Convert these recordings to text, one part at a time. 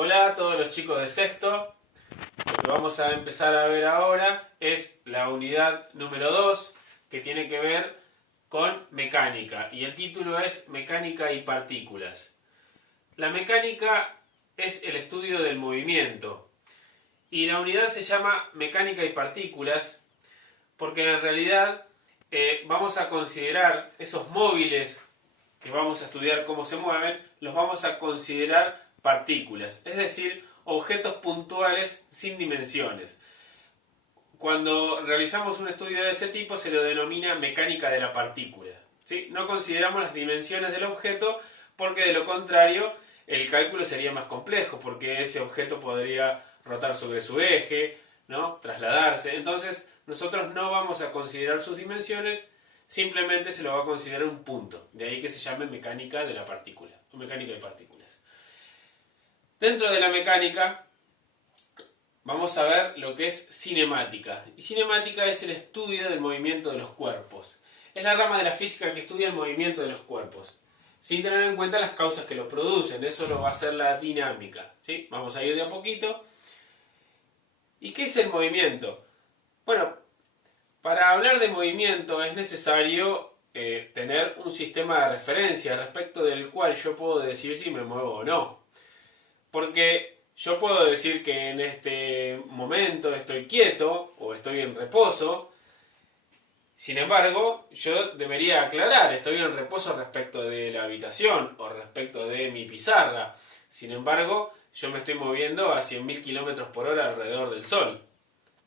Hola a todos los chicos de sexto. Lo que vamos a empezar a ver ahora es la unidad número 2 que tiene que ver con mecánica y el título es Mecánica y partículas. La mecánica es el estudio del movimiento y la unidad se llama Mecánica y partículas porque en realidad vamos a considerar esos móviles que vamos a estudiar cómo se mueven, los vamos a considerar partículas, es decir, objetos puntuales sin dimensiones. Cuando realizamos un estudio de ese tipo se lo denomina mecánica de la partícula, ¿sí? No consideramos las dimensiones del objeto porque de lo contrario el cálculo sería más complejo, porque ese objeto podría rotar sobre su eje, ¿no? Trasladarse. Entonces nosotros no vamos a considerar sus dimensiones, simplemente se lo va a considerar un punto. De ahí que se llame mecánica de la partícula o mecánica de partículas. Dentro de la mecánica vamos a ver lo que es cinemática. Y cinemática es el estudio del movimiento de los cuerpos. Es la rama de la física que estudia el movimiento de los cuerpos, sin tener en cuenta las causas que lo producen. Eso lo va a hacer la dinámica, ¿sí? Vamos a ir de a poquito. ¿Y qué es el movimiento? Bueno, para hablar de movimiento es necesario tener un sistema de referencia respecto del cual yo puedo decir si me muevo o no. Porque yo puedo decir que en este momento estoy quieto o estoy en reposo. Sin embargo, yo debería aclarar, estoy en reposo respecto de la habitación o respecto de mi pizarra. Sin embargo, yo me estoy moviendo a 100.000 km por hora alrededor del Sol,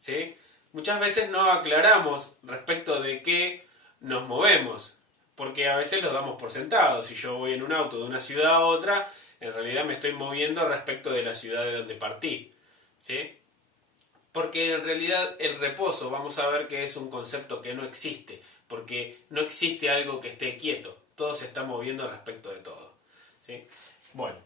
¿sí? Muchas veces no aclaramos respecto de qué nos movemos, porque a veces lo damos por sentado. Si yo voy en un auto de una ciudad a otra, en realidad me estoy moviendo respecto de la ciudad de donde partí, ¿sí? Porque en realidad el reposo, vamos a ver que es un concepto que no existe, porque no existe algo que esté quieto, todo se está moviendo respecto de todo, ¿sí? Bueno,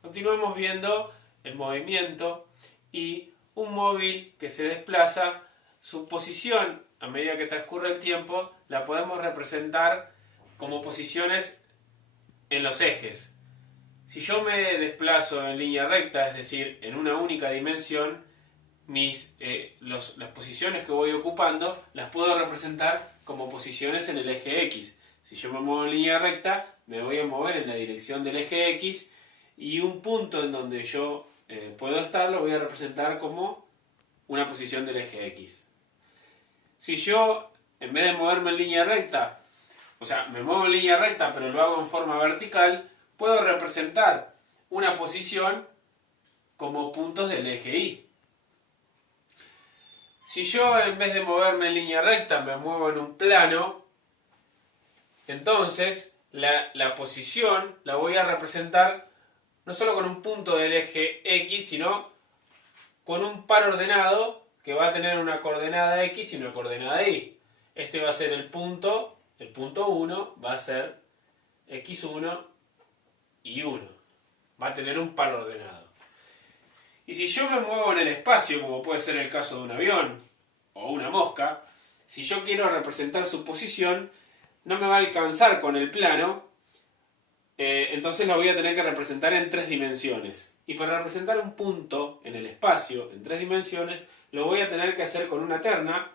continuamos viendo el movimiento y un móvil que se desplaza, su posición a medida que transcurre el tiempo la podemos representar como posiciones en los ejes. Si yo me desplazo en línea recta, es decir, en una única dimensión, las posiciones que voy ocupando las puedo representar como posiciones en el eje X. Si yo me muevo en línea recta, me voy a mover en la dirección del eje X y un punto en donde yo puedo estar lo voy a representar como una posición del eje X. Si yo, en vez de moverme en línea recta, o sea, me muevo en línea recta pero lo hago en forma vertical, puedo representar una posición como puntos del eje Y. Si yo en vez de moverme en línea recta me muevo en un plano, entonces la posición la voy a representar no solo con un punto del eje X, sino con un par ordenado que va a tener una coordenada X y una coordenada Y. Este va a ser el punto 1 va a ser X1 y 1. Va a tener un par ordenado. Y si yo me muevo en el espacio, como puede ser el caso de un avión o una mosca, si yo quiero representar su posición, no me va a alcanzar con el plano, entonces lo voy a tener que representar en 3 dimensiones. Y para representar un punto en el espacio en 3 dimensiones, lo voy a tener que hacer con una terna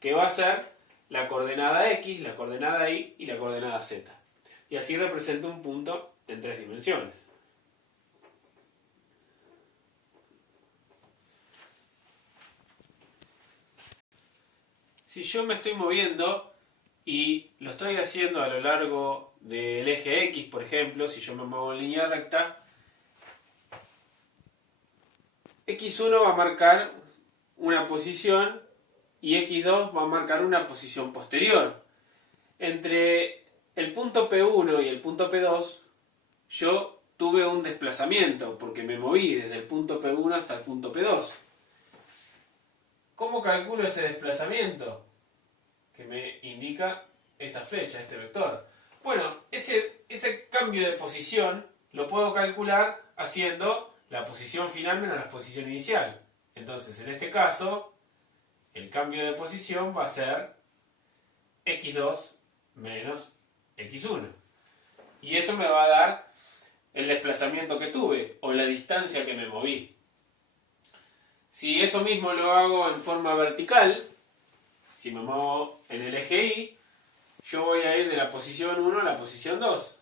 que va a ser la coordenada X, la coordenada Y y la coordenada Z. Y así represento un punto en 3 dimensiones. Si yo me estoy moviendo y lo estoy haciendo a lo largo del eje X, por ejemplo, si yo me muevo en línea recta, X1 va a marcar una posición y X2 va a marcar una posición posterior. Entre el punto P1 y el punto P2 yo tuve un desplazamiento porque me moví desde el punto P1 hasta el punto P2. ¿Cómo calculo ese desplazamiento? Que me indica esta flecha, este vector. Bueno, ese cambio de posición lo puedo calcular haciendo la posición final menos la posición inicial. Entonces, en este caso, el cambio de posición va a ser X2 menos X1. Y eso me va a dar el desplazamiento que tuve o la distancia que me moví. Si eso mismo lo hago en forma vertical, si me muevo en el eje Y, yo voy a ir de la posición 1 a la posición 2.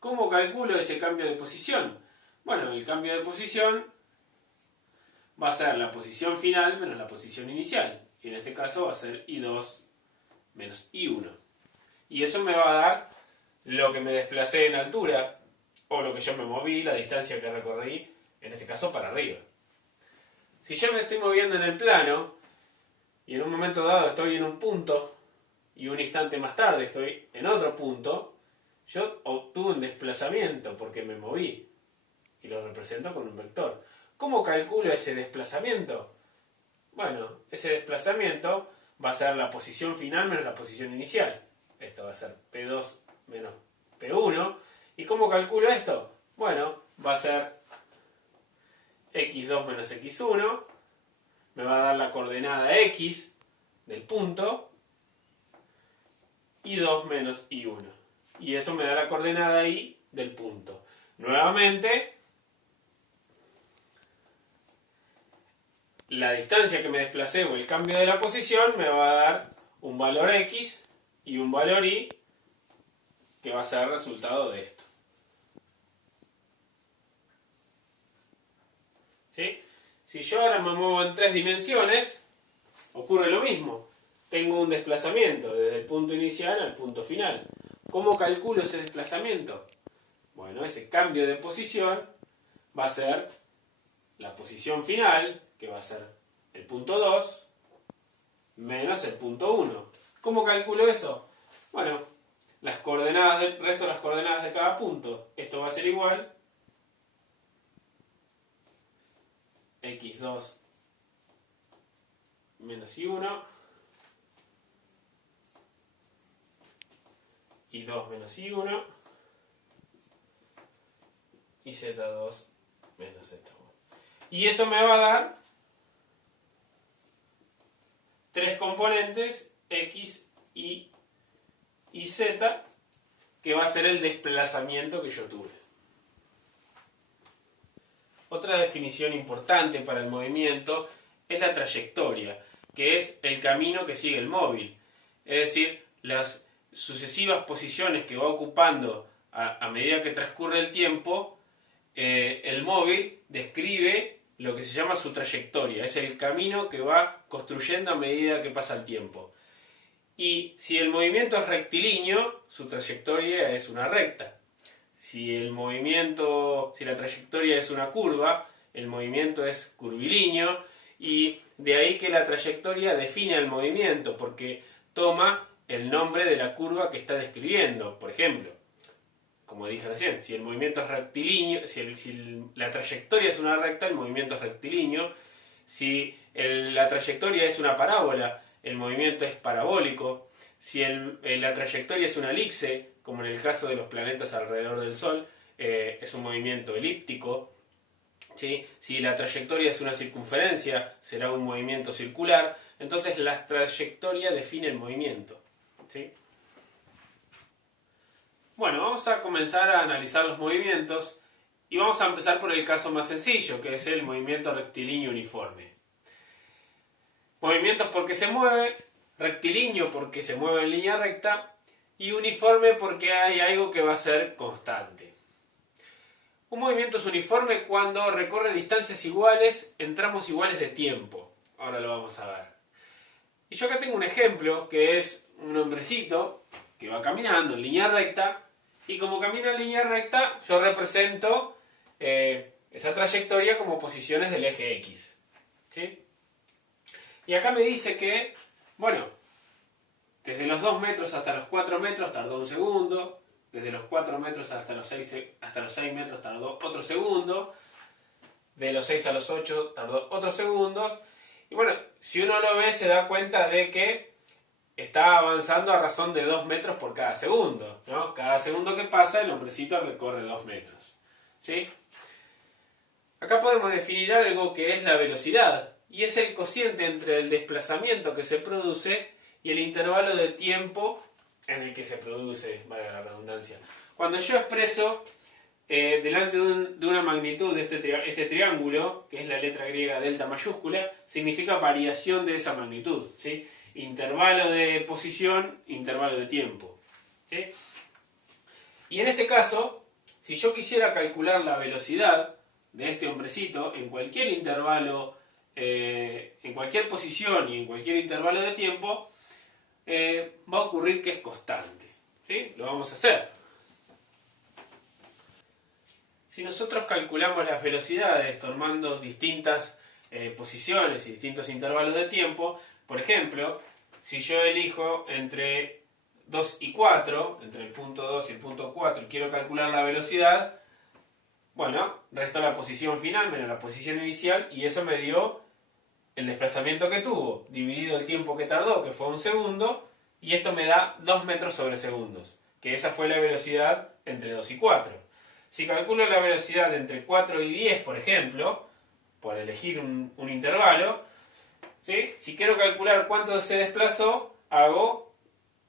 ¿Cómo calculo ese cambio de posición? Bueno, el cambio de posición va a ser la posición final menos la posición inicial. Y en este caso va a ser I2 menos I1. Y eso me va a dar lo que me desplacé en altura, o lo que yo me moví, la distancia que recorrí, en este caso para arriba. Si yo me estoy moviendo en el plano, y en un momento dado estoy en un punto, y un instante más tarde estoy en otro punto, yo obtuve un desplazamiento porque me moví, y lo represento con un vector. ¿Cómo calculo ese desplazamiento? Bueno, ese desplazamiento va a ser la posición final menos la posición inicial. Esto va a ser P2 menos P1. ¿Y cómo calculo esto? Bueno, va a ser X2 menos X1. Me va a dar la coordenada X del punto. I2 menos I1. Y eso me da la coordenada Y del punto. Nuevamente, la distancia que me desplacé o el cambio de la posición me va a dar un valor X y un valor Y, que va a ser el resultado de esto. ¿Sí? Si yo ahora me muevo en 3 dimensiones, ocurre lo mismo. Tengo un desplazamiento desde el punto inicial al punto final. ¿Cómo calculo ese desplazamiento? Bueno, ese cambio de posición va a ser la posición final, que va a ser el punto 2, menos el punto 1. ¿Cómo calculo eso? Bueno, las coordenadas resto las coordenadas de cada punto. Esto va a ser igual X2 menos I1, I2 menos I1, y Z2 menos Z1. Y eso me va a dar 3 componentes, X, Y y Z, que va a ser el desplazamiento que yo tuve. Otra definición importante para el movimiento es la trayectoria, que es el camino que sigue el móvil. Es decir, las sucesivas posiciones que va ocupando a medida que transcurre el tiempo, el móvil describe lo que se llama su trayectoria. Es el camino que va construyendo a medida que pasa el tiempo. Y si el movimiento es rectilíneo, su trayectoria es una recta. Si la trayectoria es una curva, el movimiento es curvilíneo, y de ahí que la trayectoria define el movimiento, porque toma el nombre de la curva que está describiendo. Por ejemplo, como dije recién, si el movimiento es rectilíneo, si la trayectoria es una recta, el movimiento es rectilíneo. Si la trayectoria es una parábola, el movimiento es parabólico. Si la trayectoria es una elipse, como en el caso de los planetas alrededor del Sol, es un movimiento elíptico. ¿Sí? Si la trayectoria es una circunferencia, será un movimiento circular. Entonces la trayectoria define el movimiento. ¿Sí? Bueno, vamos a comenzar a analizar los movimientos y vamos a empezar por el caso más sencillo, que es el movimiento rectilíneo uniforme. Movimientos porque se mueve, rectilíneo porque se mueve en línea recta y uniforme porque hay algo que va a ser constante. Un movimiento es uniforme cuando recorre distancias iguales en tramos iguales de tiempo. Ahora lo vamos a ver. Y yo acá tengo un ejemplo que es un hombrecito que va caminando en línea recta, y como camina en línea recta yo represento esa trayectoria como posiciones del eje X. ¿Sí? Y acá me dice que, bueno, desde los 2 metros hasta los 4 metros tardó un segundo, desde los 4 metros hasta los 6 metros tardó otro segundo, de los 6 a los 8 tardó otros segundos, y bueno, si uno lo ve se da cuenta de que está avanzando a razón de 2 metros por cada segundo, ¿no? Cada segundo que pasa el hombrecito recorre 2 metros. ¿Sí? Acá podemos definir algo que es la velocidad, y es el cociente entre el desplazamiento que se produce y el intervalo de tiempo en el que se produce, valga la redundancia. Cuando yo expreso delante de una magnitud de este triángulo, que es la letra griega delta mayúscula, significa variación de esa magnitud, ¿sí? Intervalo de posición, intervalo de tiempo, ¿sí? Y en este caso, si yo quisiera calcular la velocidad de este hombrecito en cualquier intervalo, en cualquier posición y en cualquier intervalo de tiempo, va a ocurrir que es constante, ¿sí? Lo vamos a hacer. Si nosotros calculamos las velocidades tomando distintas posiciones y distintos intervalos de tiempo, por ejemplo, si yo elijo entre 2 y 4, entre el punto 2 y el punto 4, y quiero calcular la velocidad, bueno, resto la posición final menos la posición inicial, y eso me dio el desplazamiento que tuvo, dividido el tiempo que tardó, que fue 1 segundo, y esto me da 2 metros sobre segundos, que esa fue la velocidad entre 2 y 4. Si calculo la velocidad entre 4 y 10, por ejemplo, por elegir un intervalo, ¿sí? Si quiero calcular cuánto se desplazó, hago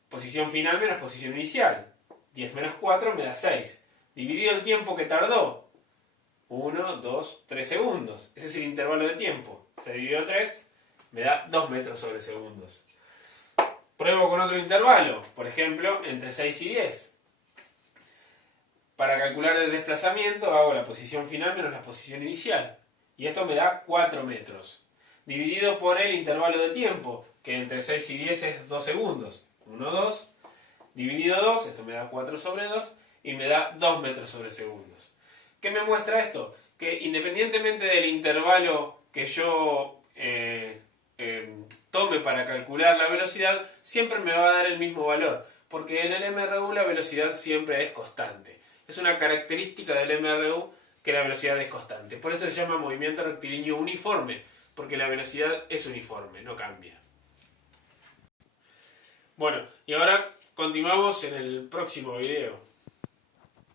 posición final menos posición inicial. 10 menos 4 me da 6. Dividido el tiempo que tardó, 1, 2, 3 segundos. Ese es el intervalo de tiempo. Se dividió 3, me da 2 metros sobre segundos. Pruebo con otro intervalo, por ejemplo, entre 6 y 10. Para calcular el desplazamiento hago la posición final menos la posición inicial. Y esto me da 4 metros. Dividido por el intervalo de tiempo, que entre 6 y 10 es 2 segundos. 1, 2. Dividido 2, esto me da 4 sobre 2 y me da 2 metros sobre segundos. ¿Qué me muestra esto? Que independientemente del intervalo que yo tome para calcular la velocidad, siempre me va a dar el mismo valor. Porque en el MRU la velocidad siempre es constante. Es una característica del MRU que la velocidad es constante. Por eso se llama movimiento rectilíneo uniforme, porque la velocidad es uniforme, no cambia. Bueno, y ahora continuamos en el próximo video.